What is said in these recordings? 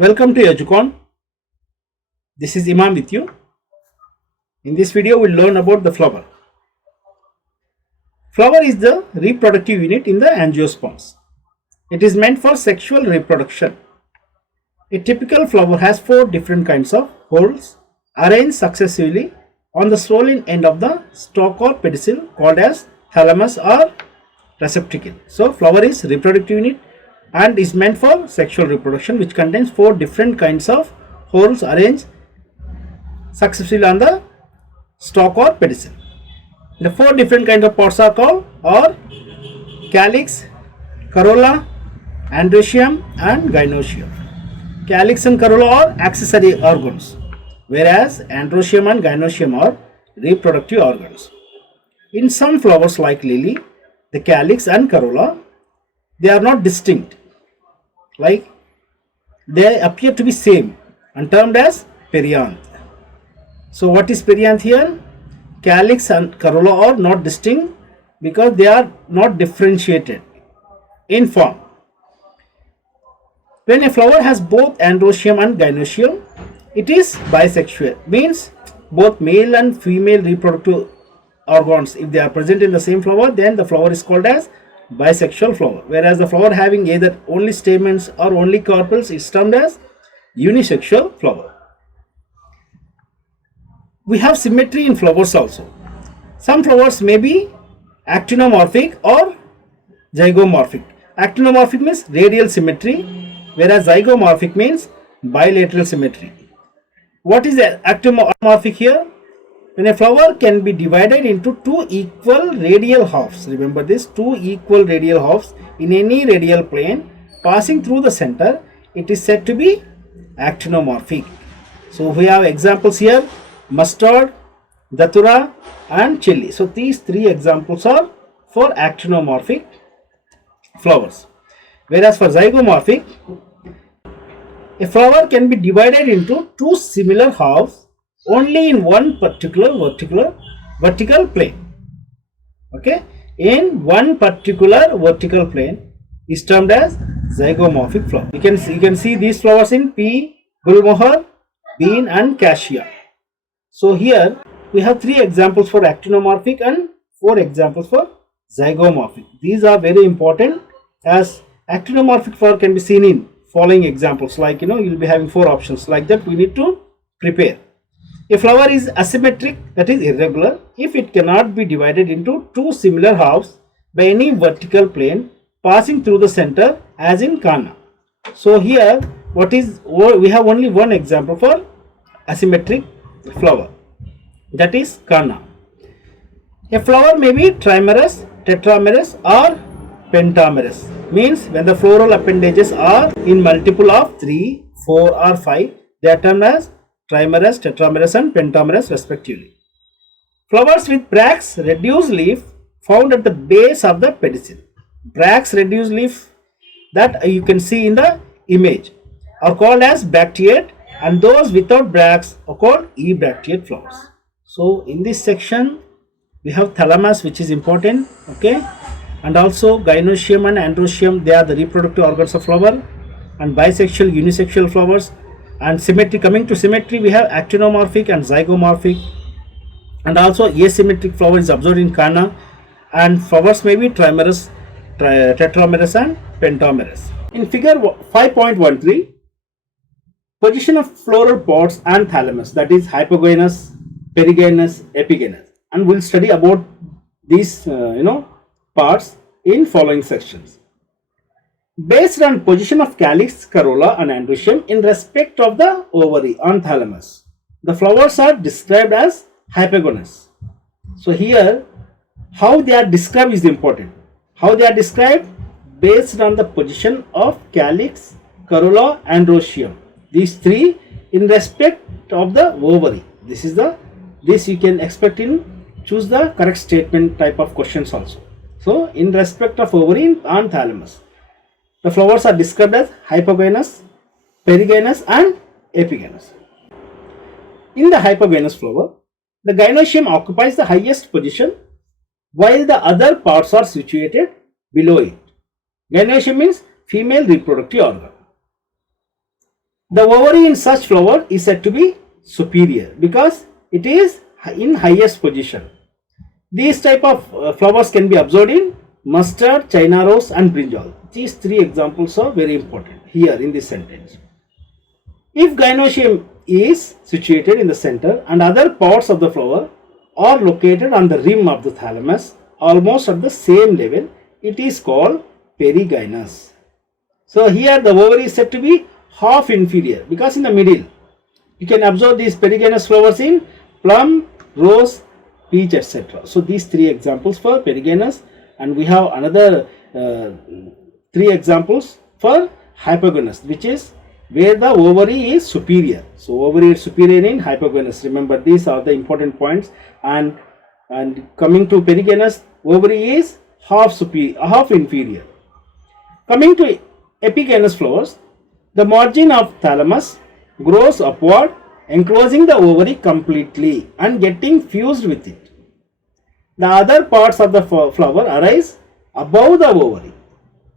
Welcome to EduCon. This is Imam with you. In this video, we'll learn about the flower. Flower is the reproductive unit in the angiosperms. It is meant for sexual reproduction. A typical flower has 4 different kinds of holes arranged successively on the swollen end of the stalk or pedicel called as thalamus or receptacle. So, flower is reproductive unit and is meant for sexual reproduction, which contains 4 different kinds of holes arranged successively on the stalk or pedicel. The 4 different kinds of parts are called calyx, corolla, androecium and gynoecium. Calyx and corolla are accessory organs, whereas androecium and gynoecium are reproductive organs. In some flowers like lily, the calyx and corolla, they are not distinct, like they appear to be same and termed as perianth. So what is perianth here? Calyx and corolla are not distinct because they are not differentiated in form. When a flower has both androecium and gynoecium, it is bisexual, means both male and female reproductive organs, if they are present in the same flower, then the flower is called as bisexual flower, whereas the flower having either only stamens or only carpels is termed as unisexual flower. We have symmetry in flowers also. Some flowers may be actinomorphic or zygomorphic. Actinomorphic means radial symmetry, whereas zygomorphic means bilateral symmetry. What is actinomorphic here? When a flower can be divided into 2 equal radial halves, remember this, 2 equal radial halves in any radial plane passing through the center, it is said to be actinomorphic. So we have examples here: mustard, datura and chili. So these 3 examples are for actinomorphic flowers. Whereas for zygomorphic, a flower can be divided into 2 similar halves only in one particular vertical plane. Okay, in one particular vertical plane is termed as zygomorphic flower. You can see these flowers in pea, gulmohar, bean and cassia. So here we have 3 examples for actinomorphic and 4 examples for zygomorphic. These are very important, as actinomorphic flower can be seen in following examples, like you will be having 4 options like that. We need to prepare. A flower is asymmetric, that is irregular, if it cannot be divided into 2 similar halves by any vertical plane passing through the center, as in kana. So here we have only one example for asymmetric flower, that is kana. A flower may be trimerous, tetramerous or pentamerous, means when the floral appendages are in multiple of 3, 4 or 5, they are termed as trimerous, tetramerous and pentamerous respectively. Flowers with bracts reduced leaf found at the base of the pedicel. Bracts reduced leaf that you can see in the image are called as bracteate, and those without bracts are called ebracteate flowers. So in this section we have thalamus, which is important, okay, and also gynoecium and androecium, they are the reproductive organs of flower, and bisexual, unisexual flowers. And symmetry, coming to symmetry, we have actinomorphic and zygomorphic, and also asymmetric flower is observed in kana, and flowers may be trimerous, tetramerous and pentamerous. In figure 5.13, position of floral pods and thalamus, that is hypogynous, perigynous, epigynous, and we'll study about these parts in following sections. Based on position of calyx, corolla and androecium in respect of the ovary on thalamus, the flowers are described as hypogynous. So here how they are described is important. How they are described? Based on the position of calyx, corolla, androecium. These 3 in respect of the ovary. This you can expect in choose the correct statement type of questions also. So in respect of ovary on thalamus, the flowers are described as hypogynous, perigynous and epigynous. In the hypogynous flower, the gynoecium occupies the highest position while the other parts are situated below it. Gynoecium means female reproductive organ. The ovary in such flower is said to be superior because it is in highest position. These type of flowers can be observed in mustard, China rose and brinjal. These three examples are very important here in this sentence. If gynoecium is situated in the center and other parts of the flower are located on the rim of the thalamus almost at the same level, it is called perigynous. So here the ovary is said to be half inferior because in the middle you can observe these perigynous flowers in plum, rose, peach, etc. So these three examples for perigynous, and we have another three examples for hypogynous, which is where the ovary is superior. So ovary is superior in hypogynous. Remember, these are the important points. And coming to perigynous, ovary is half superior, half inferior. Coming to epigynous flowers, the margin of thalamus grows upward, enclosing the ovary completely and getting fused with it. The other parts of the flower arise above the ovary.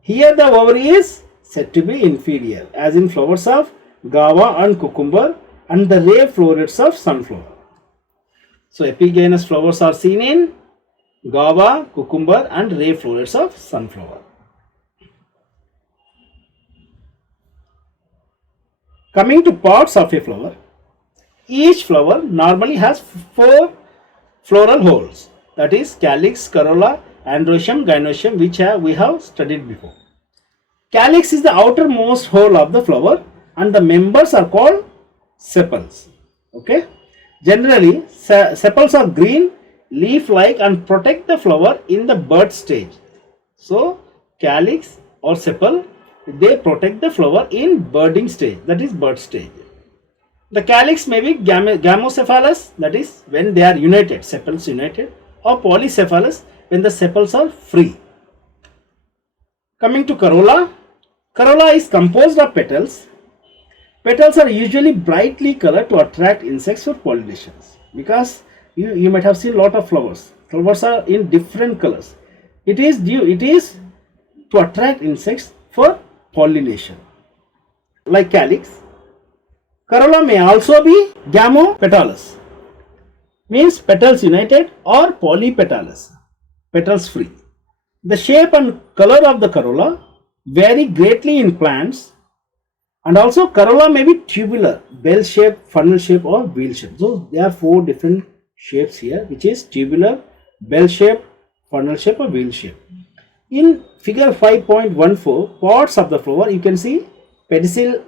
Here the ovary is said to be inferior, as in flowers of guava and cucumber and the ray florets of sunflower. So epigynous flowers are seen in guava, cucumber and ray florets of sunflower. Coming to parts of a flower, each flower normally has 4 floral holes, that is calyx, corolla, androecium, gynoecium, which we have studied before. Calyx is the outermost hole of the flower and the members are called sepals. Okay. Generally, sepals are green, leaf-like and protect the flower in the bud stage. So, calyx or sepal, they protect the flower in budding stage, that is bud stage. The calyx may be gamocephalous, that is when they are united, sepals united, or polycephalous when the sepals are free. Coming to corolla, corolla is composed of petals. Petals are usually brightly colored to attract insects for pollinations, because you might have seen a lot of flowers. Flowers are in different colors. It is to attract insects for pollination. Like calyx, corolla may also be gamopetalous, means petals united, or polypetalous, petals free. The shape and color of the corolla vary greatly in plants, and also corolla may be tubular, bell shape, funnel shape or wheel shape. So there are 4 different shapes here, which is tubular, bell shape, funnel shape or wheel shape. In figure 5.14, parts of the flower, you can see pedicel,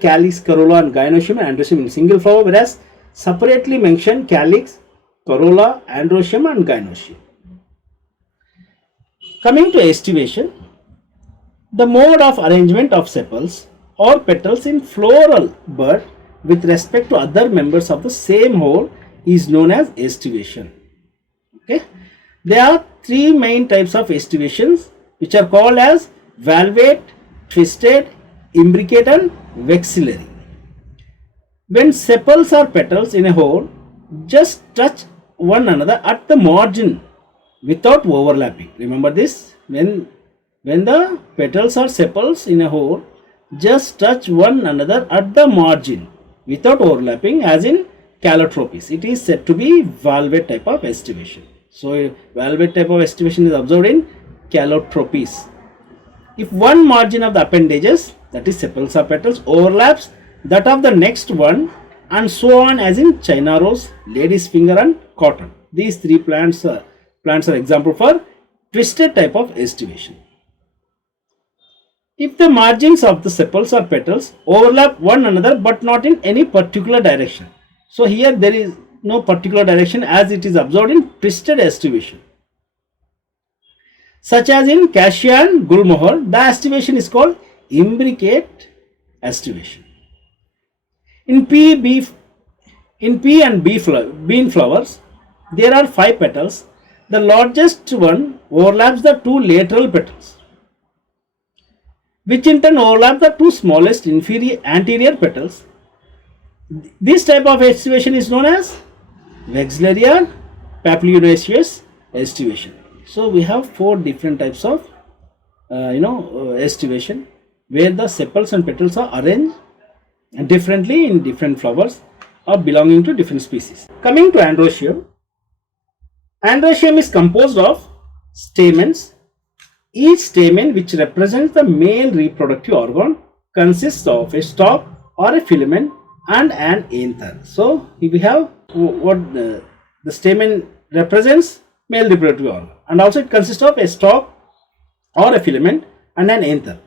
calyx, corolla and gynoecium and androecium in single flower, whereas separately mentioned calyx, corolla, androecium and gynoecium. Coming to estivation, the mode of arrangement of sepals or petals in floral bud with respect to other members of the same whole is known as estivation. Okay, there are 3 main types of estivations, which are called as valvate, twisted, imbricate and vexillary. When sepals or petals in a whole just touch one another at the margin without overlapping. Remember this, when the petals or sepals in a whole just touch one another at the margin without overlapping, as in calotropes, it is said to be valvate type of estivation. So valvate type of estivation is observed in calotropes. If one margin of the appendages, that is sepals or petals, overlaps that of the next one, and so on, as in China rose, lady's finger and cotton. These 3 plants are example for twisted type of estivation. If the margins of the sepals or petals overlap one another but not in any particular direction. So here there is no particular direction, as it is observed in twisted estivation. Such as in cassia and gulmohar, the estivation is called imbricate estivation. In pea and bean flowers, there are 5 petals. The largest one overlaps the 2 lateral petals, which in turn overlap the 2 smallest anterior petals. This type of estivation is known as vexillary or papilionaceous estivation. So we have 4 different types of estivation, where the sepals and petals are arranged differently in different flowers or belonging to different species. Coming to androecium, androecium is composed of stamens. Each stamen, which represents the male reproductive organ, consists of a stalk or a filament and an anther. So we have what the stamen represents male reproductive organ, and also it consists of a stalk or a filament and an anther.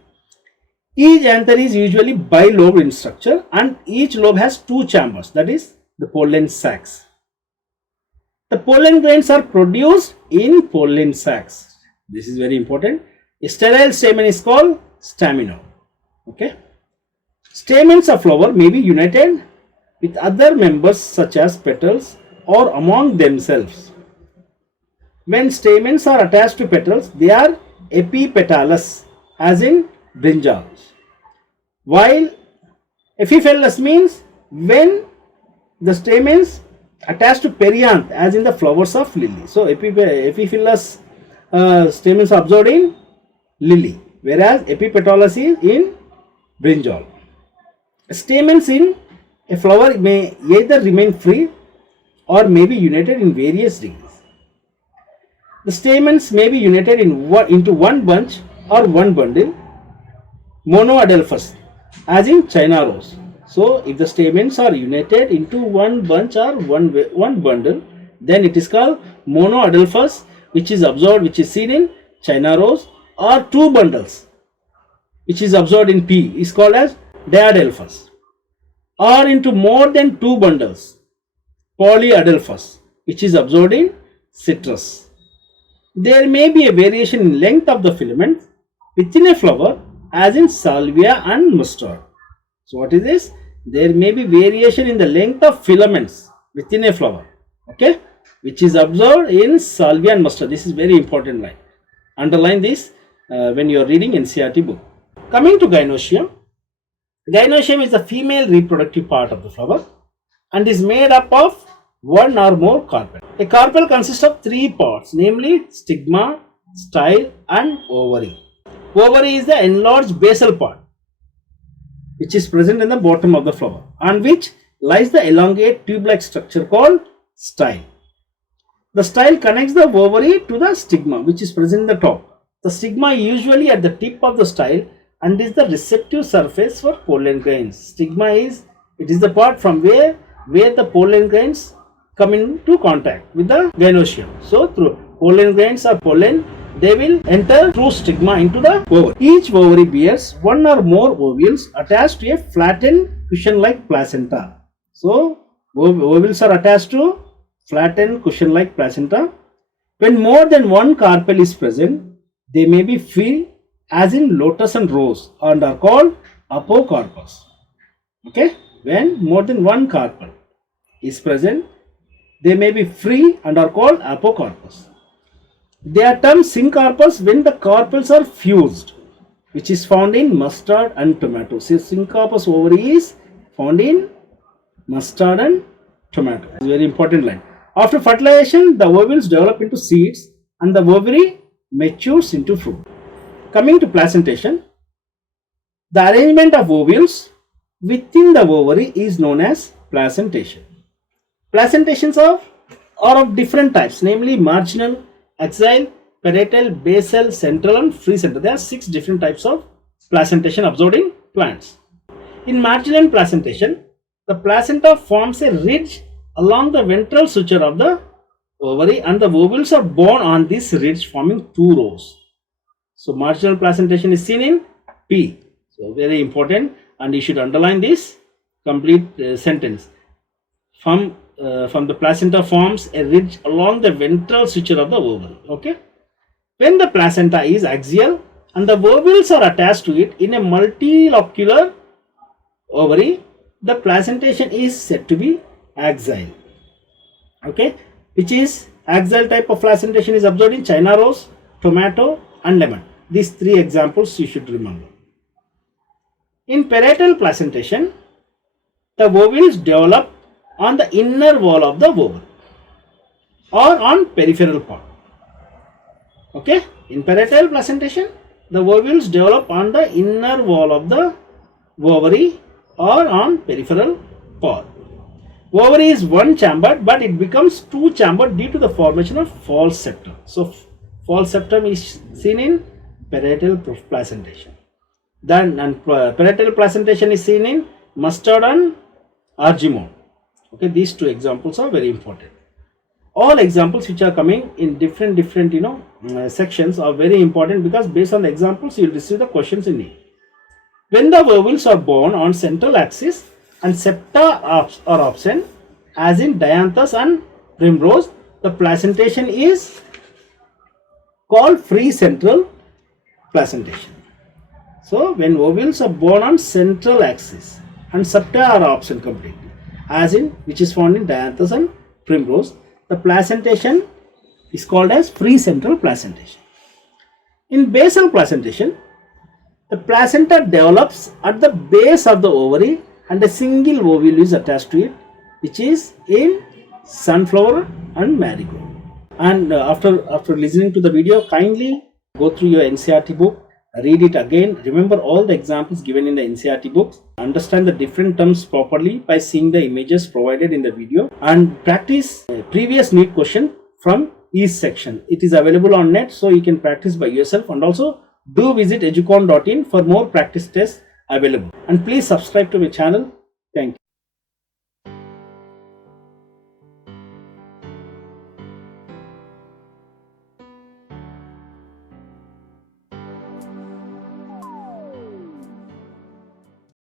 Each anther is usually bilobed in structure, and each lobe has two chambers, that is the pollen sacs. The pollen grains are produced in pollen sacs. This is very important. A sterile stamen is called staminode. Okay. Stamens of flower may be united with other members such as petals or among themselves. When stamens are attached to petals, they are epipetalous, as in brinjal. While epiphyllous means when the stamens attached to perianth, as in the flowers of lily. So epiphyllous stamens are observed in lily, whereas epipetalous is in brinjal. Stamens in a flower may either remain free or may be united in various degrees. The stamens may be united into one bunch or one bundle, monoadelphous, as in China rose. So, if the stamens are united into one bunch or one bundle, then it is called monoadelphous, which is seen in China rose, or two bundles, which is observed in pea, is called as diadelphous, or into more than two bundles, polyadelphous, which is observed in citrus. There may be a variation in length of the filament within a flower, as in salvia and mustard. So what is this? There may be variation in the length of filaments within a flower, okay, which is observed in salvia and mustard. This is very important line. Underline this when you are reading NCERT book. Coming to gynoecium. Gynoecium is the female reproductive part of the flower and is made up of one or more carpel. A carpel consists of three parts, namely stigma, style and ovary. Ovary is the enlarged basal part, which is present in the bottom of the flower, on which lies the elongate tube-like structure called style. The style connects the ovary to the stigma, which is present in the top. The stigma is usually at the tip of the style and is the receptive surface for pollen grains. Stigma is the part from where the pollen grains come into contact with the gynoecium. So through pollen grains or pollen, they will enter through stigma into the ovary. Each ovary bears one or more ovules attached to a flattened cushion-like placenta. So ovules are attached to flattened cushion-like placenta. When more than one carpel is present, they may be free, as in lotus and rose, and are called apocarpus. Okay, when more than one carpel is present, they may be free and are called apocarpus. They are termed syncarpus when the carpels are fused, which is found in mustard and tomato. So syncarpus ovary is found in mustard and tomato. It's a very important line. After fertilization, the ovules develop into seeds and the ovary matures into fruit. Coming to placentation, the arrangement of ovules within the ovary is known as placentation. Placentations are of different types, namely marginal, axial, parietal, basal, central and free center. There are 6 different types of placentation observed in plants. In marginal placentation, the placenta forms a ridge along the ventral suture of the ovary and the ovules are borne on this ridge, forming 2 rows. So marginal placentation is seen in P. So very important, and you should underline this complete sentence. From the placenta forms a ridge along the ventral suture of the ovary. Okay. When the placenta is axial and the ovules are attached to it in a multilocular ovary, the placentation is said to be axial. Okay, which is axial type of placentation is observed in China rose, tomato and lemon. These 3 examples you should remember. In parietal placentation, the ovules develop on the inner wall of the ovary or on peripheral part. Okay, in parietal placentation, The ovules develop on the inner wall of the ovary or on peripheral part. Ovary is one chambered, but it becomes two chambered due to the formation of false septum. So false septum is seen in parietal placentation. Then parietal placentation is seen in mustard and argemone. Okay, these two examples are very important. All examples which are coming in different sections are very important, because based on the examples you will receive the questions in it. When the ovules are born on central axis and septa are absent, as in dianthus and primrose, the placentation is called free central placentation. So when ovules are born on central axis and septa are absent completely, as in which is found in dianthus and primrose, the placentation is called as free central placentation. In basal placentation, the placenta develops at the base of the ovary and a single ovule is attached to it, which is in sunflower and marigold. And after listening to the video, kindly go through your NCERT book, read it again, remember all the examples given in the NCERT books, understand the different terms properly by seeing the images provided in the video, and practice previous NEET question from each section. It is available on net, so you can practice by yourself, and also do visit educon.in for more practice tests available. And please subscribe to my channel. Thank you.